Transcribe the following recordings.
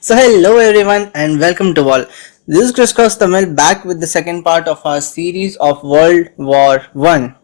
So hello everyone and welcome to all. This is Chris Tamil back with the second part of our series of World War One.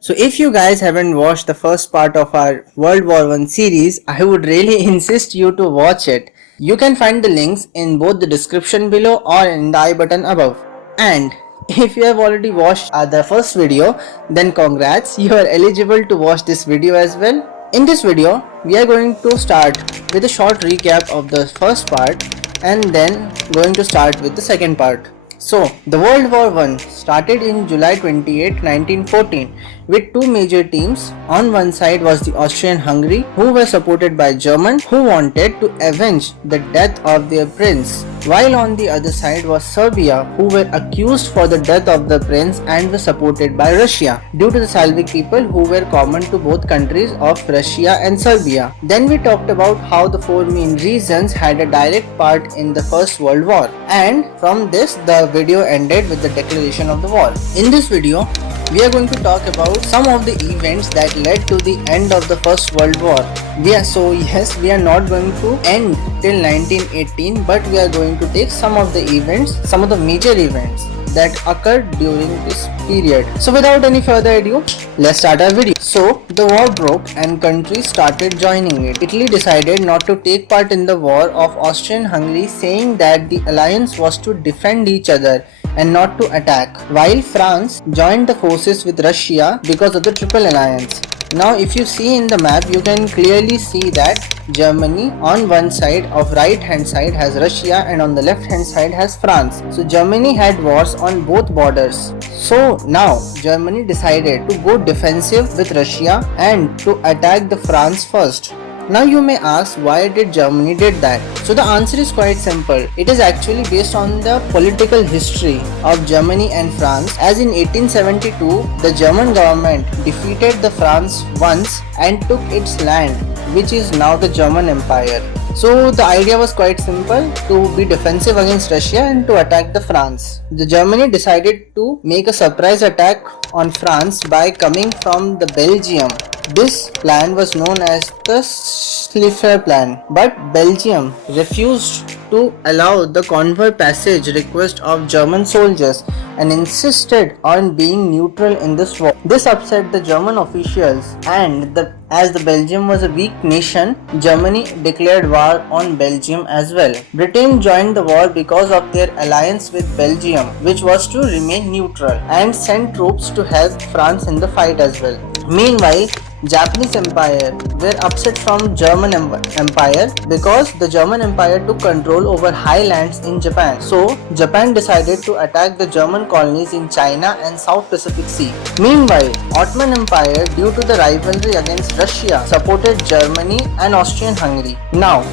So if you guys haven't watched the first part of our World War One series, I would really insist you to watch it. You can find the links in both the description below or in the I button above. And if you have already watched the first video, then congrats, you are eligible to watch this video as well. In this video, we are going to start with a short recap of the first part and then going to start with the second part. So, the World War I started in July 28, 1914 with two major teams. On one side was the Austrian-Hungary, who were supported by Germans who wanted to avenge the death of their prince, while on the other side was Serbia, who were accused for the death of the prince and were supported by Russia due to the Slavic people who were common to both countries of Russia and Serbia. Then we talked about how the four main regions had a direct part in the First World War, and from this the video ended with the declaration of the war. In this video, we are going to talk about some of the events that led to the end of the First World War. We are not going to end till 1918, but we are going to take some of the events, some of the major events that occurred during this period. So without any further ado, let's start our video. So the war broke and countries started joining it. Italy decided not to take part in the war of Austrian-Hungary, saying that the alliance was to defend each other and not to attack, while France joined the forces with Russia because of the Triple Alliance. Now if you see in the map, you can clearly see that Germany on one side of right hand side has Russia and on the left hand side has France. So Germany had wars on both borders. So now Germany decided to go defensive with Russia and to attack the France first. Now you may ask, why did Germany did that? So the answer is quite simple. It is actually based on the political history of Germany and France, as in 1872 the German government defeated the France once and took its land, which is now the German Empire. So the idea was quite simple, to be defensive against Russia and to attack the France. The Germany decided to make a surprise attack on France by coming from the Belgium. This plan was known as the Schlieffen Plan, but Belgium refused to allow the convoy passage request of German soldiers and insisted on being neutral in this war. This upset the German officials, and as the Belgium was a weak nation, Germany declared war on Belgium as well. Britain joined the war because of their alliance with Belgium, which was to remain neutral, and sent troops to help France in the fight as well. Meanwhile, Japanese Empire were upset from German Empire because the German Empire took control over highlands in Japan. So Japan decided to attack the German colonies in China and South Pacific Sea. Meanwhile, Ottoman Empire, due to the rivalry against Russia, supported Germany and Austrian-Hungary. Now,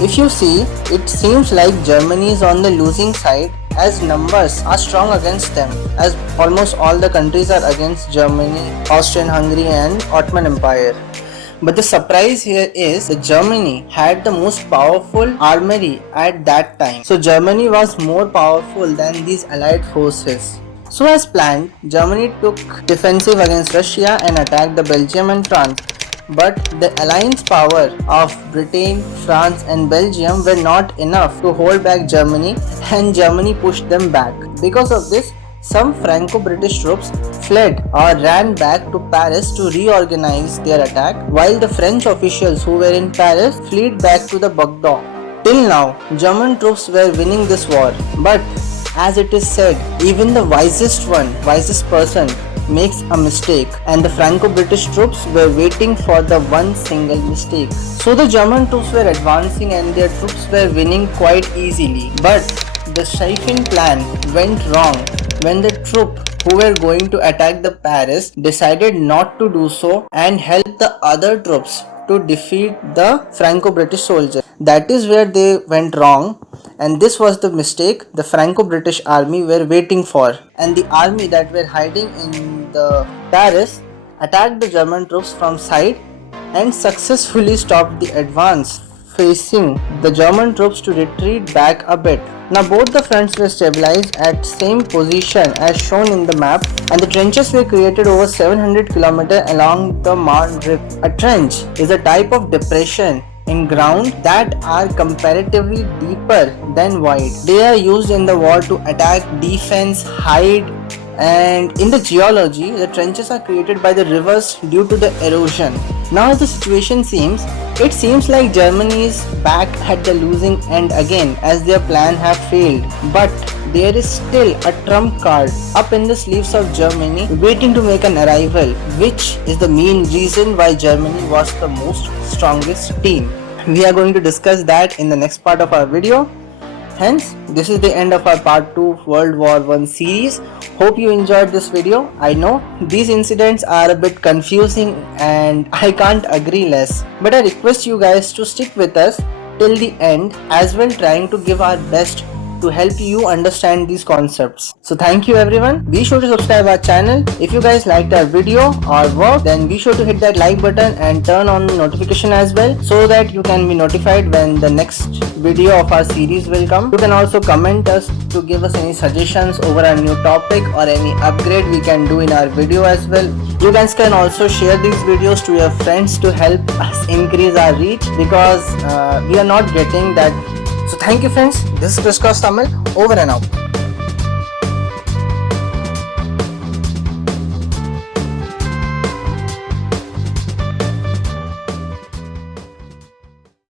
if you see, it seems like Germany is on the losing side, as numbers are strong against them, as almost all the countries are against Germany, Austrian-Hungary and Ottoman Empire. But the surprise here is that Germany had the most powerful armory at that time. So Germany was more powerful than these allied forces. So as planned, Germany took defensive against Russia and attacked the Belgium and France. But the alliance power of Britain, France and Belgium were not enough to hold back Germany, and Germany pushed them back. Because of this, some Franco-British troops fled or ran back to Paris to reorganize their attack, while the French officials who were in Paris fled back to the Bordeaux. Till now, German troops were winning this war, but as it is said, even the wisest person makes a mistake, and the Franco-British troops were waiting for the one single mistake. So the German troops were advancing and their troops were winning quite easily. But the Schlieffen Plan went wrong when the troop who were going to attack the Paris decided not to do so and helped the other troops to defeat the Franco-British soldiers. That is where they went wrong, and this was the mistake the Franco-British army were waiting for. And the army that were hiding in the Paris attacked the German troops from side and successfully stopped the advance, facing the German troops to retreat back a bit. Now both the fronts were stabilized at same position as shown in the map, and the trenches were created over 700 km along the Marne River. A trench is a type of depression in ground that are comparatively deeper than wide. They are used in the war to attack, defense, hide, and in the geology, the trenches are created by the rivers due to the erosion. Now as the situation seems, it seems like Germany is back at the losing end again as their plan have failed. But there is still a trump card up in the sleeves of Germany waiting to make an arrival, which is the main reason why Germany was the most strongest team. We are going to discuss that in the next part of our video. Hence, this is the end of our part 2 World War I series. Hope you enjoyed this video. I know these incidents are a bit confusing and I can't agree less. But I request you guys to stick with us till the end as well, trying to give our best to help you understand these concepts. So thank you everyone. Be sure to subscribe our channel. If you guys liked our video or work, then be sure to hit that like button and turn on the notification as well, so that you can be notified when the next video of our series will come. You can also comment us to give us any suggestions over a new topic or any upgrade we can do in our video as well. You guys can also share these videos to your friends to help us increase our reach, because we are not getting that. So thank you friends, this is Chris Cross Tamil, over and out.